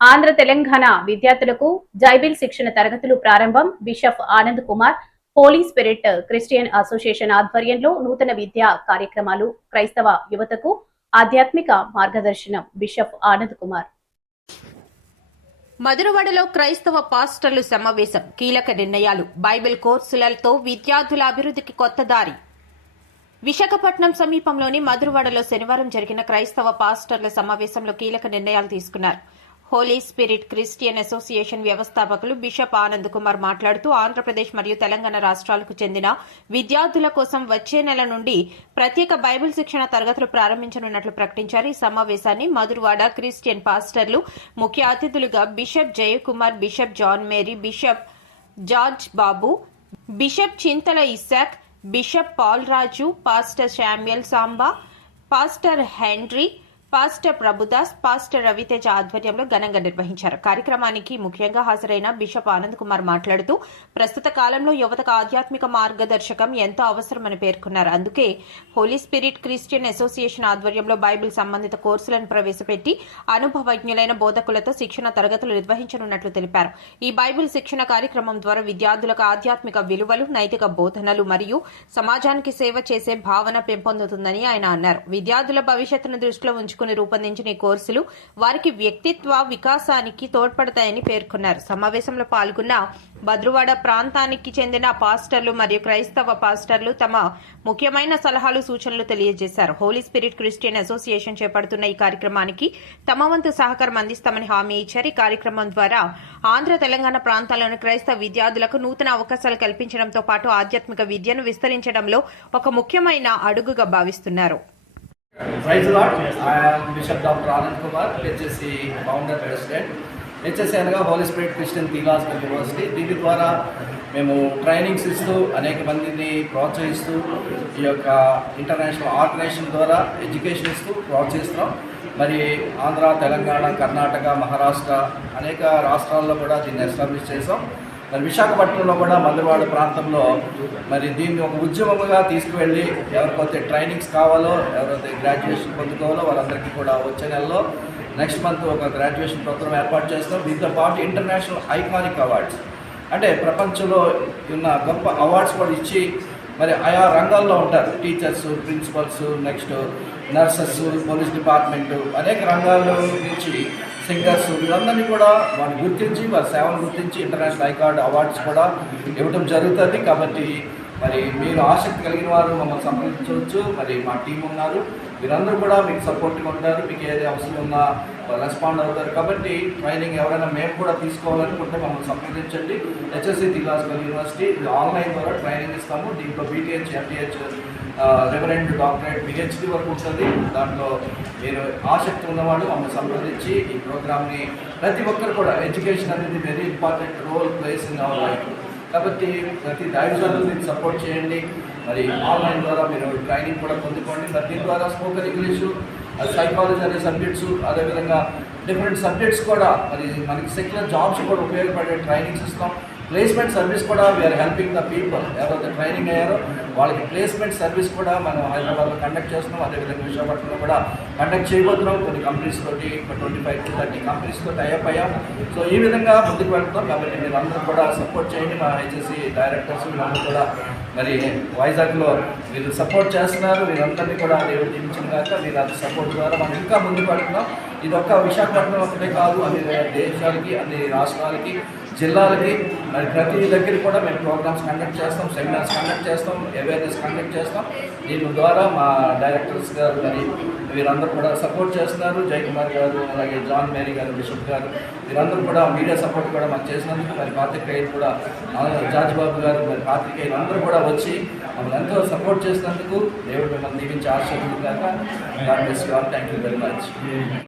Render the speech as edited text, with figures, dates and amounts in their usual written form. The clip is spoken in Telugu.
ఆంధ్ర తెలంగాణ విద్యార్థులకు జైబిల్ శిక్షణ తరగతులు ప్రారంభం. Bishop Anand Kumar holy spirit Christian association ఆధ్వర్యంలో నూతన విద్యా కార్యక్రమాలు. క్రైస్తవ యువతకు ఆధ్యాత్మిక మార్గదర్శనం. బిషప్ ఆనంద్ కుమార్. మధురవాడలో క్రైస్తవ పాస్టర్లు సమావేశం. కీలక నిర్ణయాలు. బైబిల్ కోర్సులతో విద్యార్థుల అభివృద్ధికి కొత్త దారి. విశాఖపట్నం సమీపంలోని మధురవాడలో శనివారం జరిగిన క్రైస్తవ పాస్టర్ల సమావేశంలో కీలక నిర్ణయాలు తీసుకున్నారు. హోలీ స్పిరిట్ క్రిస్టియన్ అసోసియేషన్ వ్యవస్థాపకులు బిషప్ ఆనంద్ కుమార్ మాట్లాడుతూ ఆంధ్రప్రదేశ్ మరియు తెలంగాణ రాష్ట్రాలకు చెందిన విద్యార్థుల కోసం వచ్చే నెల నుండి ప్రత్యేక బైబిల్ శిక్షణ తరగతులు ప్రారంభించనున్నట్లు ప్రకటించారు. ఈ సమావేశాన్ని మధురవాడ క్రిస్టియన్ పాస్టర్లు ముఖ్య అతిథులుగా bishop Jayakumar, bishop John Mary, bishop George Babu, bishop Chintala Isaac, bishop Paul Raju, pastor Samuel Samba, pastor Henry, pastor Prabhudas, pastor Raviteja ఆధ్వర్యంలో ఘనంగా నిర్వహించారు. కార్యక్రమానికి ముఖ్యంగా హాజరైన బిషప్ ఆనంద్ కుమార్ మాట్లాడుతూ ప్రస్తుత కాలంలో యువతకు ఆధ్యాత్మిక మార్గదర్శకం ఎంతో అవసరమని పేర్కొన్నారు. అందుకే హోలీ స్పిరిట్ క్రిస్టియన్ అసోసియేషన్ ఆధ్వర్యంలో బైబిల్ సంబంధిత కోర్సులను ప్రవేశపెట్టి అనుభవజ్ఞులైన బోధకులతో శిక్షణ తరగతులు నిర్వహించనున్నట్లు తెలిపారు. ఈ బైబిల్ శిక్షణ కార్యక్రమం ద్వారా విద్యార్థులకు ఆధ్యాత్మిక విలువలు, నైతిక బోధనలు మరియు సమాజానికి సేవ చేసే భావన పెంపొందుతుందని ఆయన అన్నారు. విద్యార్థుల భవిష్యత్తును దృష్టిలో ఉంచుకుని రూపొందించిన ఈ కోర్సులు వారికి వ్యక్తిత్వ వికాసానికి తోడ్పడతాయని పేర్కొన్నారు. సమావేశంలో పాల్గొన్న భద్రవాడ ప్రాంతానికి చెందిన పాస్టర్లు మరియు క్రైస్తవ పాస్టర్లు తమ ముఖ్యమైన సలహాలు, సూచనలు తెలియజేశారు. హోలీ స్పిరిట్ క్రిస్టియన్ అసోసియేషన్ చేపడుతున్న ఈ కార్యక్రమానికి తమ వంతు సహకారం అందిస్తామని హామీ ఇచ్చారు. ఈ కార్యక్రమం ద్వారా ఆంధ్ర తెలంగాణ ప్రాంతాల్లోని క్రైస్తవ విద్యార్థులకు నూతన అవకాశాలు కల్పించడంతో పాటు ఆధ్యాత్మిక విద్యను విస్తరించడంలో ఒక ముఖ్యమైన అడుగుగా భావిస్తున్నారు. Praise the Lord. I am Bishop Dr. Anand Kumar, HSC Founder President. HSC అనగా holy spirit Christian theological university. దీని ద్వారా మేము ట్రైనింగ్స్ ఇస్తూ అనేక మందిని ప్రోత్సహిస్తూ ఈ యొక్క ఇంటర్నేషనల్ ఆర్గనైజేషన్ ద్వారా ఎడ్యుకేషన్ ఇస్తూ ప్రోత్సహిస్తున్నాం. మరి ఆంధ్ర, తెలంగాణ, కర్ణాటక, మహారాష్ట్ర అనేక రాష్ట్రాల్లో కూడా దీన్ని ఎస్టాబ్లిష్ చేసాం. మరి విశాఖపట్నంలో కూడా మధురవాడ ప్రాంతంలో మరి దీన్ని ఒక ఉద్యమంగా తీసుకువెళ్ళి ఎవరికైతే ట్రైనింగ్స్ కావాలో, ఎవరైతే గ్రాడ్యుయేషన్ పొందుకోవాలో వాళ్ళందరికీ కూడా వచ్చే నెలలో నెక్స్ట్ మంత్ ఒక గ్రాడ్యుయేషన్ ప్రోగ్రామ్ ఏర్పాటు చేస్తాం. దీంతో పాటు ఇంటర్నేషనల్ ఐకానిక్ అవార్డ్స్ అంటే ప్రపంచంలో ఉన్న గొప్ప అవార్డ్స్ కూడా ఇచ్చి మరి ఆయా రంగాల్లో ఉంటారు. Teachers, principals, next nurses, police department అనేక రంగాల్లో నుంచి సింగర్స్ వీళ్ళందరినీ కూడా వాళ్ళు గుర్తించి వారి సేవలు గుర్తించి ఇంటర్నేషనల్ ఐకార్డ్ అవార్డ్స్ కూడా ఇవ్వడం జరుగుతుంది. కాబట్టి మరి మీరు ఆసక్తి కలిగిన వారు మమ్మల్ని సంప్రదించవచ్చు. మరి మా టీం ఉన్నారు, మీరందరూ కూడా మీకు సపోర్ట్గా ఉంటారు. మీకు ఏది అవసరం ఉన్నా రెస్పాండ్ అవుతారు. కాబట్టి ట్రైనింగ్ ఎవరైనా మేము కూడా తీసుకోవాలనుకుంటే మమ్మల్ని సంప్రదించండి. హెచ్ఎస్సి థియలాజికల్ యూనివర్సిటీ ఇది ఆన్లైన్ ద్వారా ట్రైనింగ్ ఇస్తాము. దీంట్లో BTH, MTh, reverend, doctorate, PhD వరకు ఉంటుంది. దాంట్లో మీరు ఆసక్తి ఉన్నవాళ్ళు మమ్మల్ని సంప్రదించి ఈ ప్రోగ్రామ్ని ప్రతి ఒక్కరు కూడా ఎడ్యుకేషన్ అనేది very important role plays in our life. కాబట్టి ప్రతి దైవజనులు మీరు సపోర్ట్ చేయండి. మరి ఆన్లైన్ ద్వారా మీరు ట్రైనింగ్ కూడా పొందుకోండి. మరి దీని ద్వారా స్పోకెన్ ఇంగ్లీషు, సైకాలజీ అనే సబ్జెక్ట్స్, అదేవిధంగా డిఫరెంట్ సబ్జెక్ట్స్ కూడా మరి మనకి సెక్యులర్ జాబ్స్ కూడా ఉపయోగపడే ట్రైనింగ్స్ ఇస్తాం. ప్లేస్మెంట్ సర్వీస్ కూడా వీఆర్ హెల్పింగ్ ద పీపుల్. ఎవరైతే ట్రైనింగ్ అయ్యారో వాళ్ళకి ప్లేస్మెంట్ సర్వీస్ కూడా మనం హైదరాబాద్లో కండక్ట్ చేస్తున్నాం. అదేవిధంగా విశాఖపట్నంలో కూడా కండక్ట్ చేయబోతున్నాం. కొన్ని కంపెనీస్ తోటి 25 to 30 కంపెనీస్ తోటి టైఅప్ అయ్యాం. సో ఈ విధంగా ముందుకు వెళ్తున్నాం. కాబట్టి మీరు అందరూ కూడా సపోర్ట్ చేయండి. మా హెచ్ఎస్సి డైరెక్టర్స్ వీళ్ళందరూ కూడా మరి వైజాగ్లో మీరు సపోర్ట్ చేస్తున్నారు. వీరందరినీ కూడా దేవుడు దీవించిన కాక మీరు అంత సపోర్ట్ ద్వారా మనం ఇంకా ముందుకు వెళ్తున్నాం. ఇది ఒక్క విశాఖపట్నం ఒకటే కాదు, అన్ని దేశాలకి, అన్ని రాష్ట్రాలకి, జిల్లాలకి మరి ప్రతి దగ్గర కూడా మేము ప్రోగ్రామ్స్ కండక్ట్ చేస్తాం, సెమినార్స్ కండక్ట్ చేస్తాం, అవేర్నెస్ కండక్ట్ చేస్తాం. దీని ద్వారా మా డైరెక్టర్స్ గారు మరి వీరందరూ కూడా సపోర్ట్ చేస్తున్నారు. జయకుమార్ గారు, అలాగే జాన్ మేరీ గారు, బిషప్ గారు వీరందరూ కూడా మీడియా సపోర్ట్ కూడా మాకు చేసినందుకు, మరి పాత్రికేయులు కూడా జార్జ్ బాబు గారు, మరి పాత్రికేయులు అందరూ కూడా వచ్చి మమ్మల్ని ఎంతో సపోర్ట్ చేసినందుకు దేవుడు మిమ్మల్ని దీవించి ఆశీర్వదించాక. God bless you all. Thank you very much.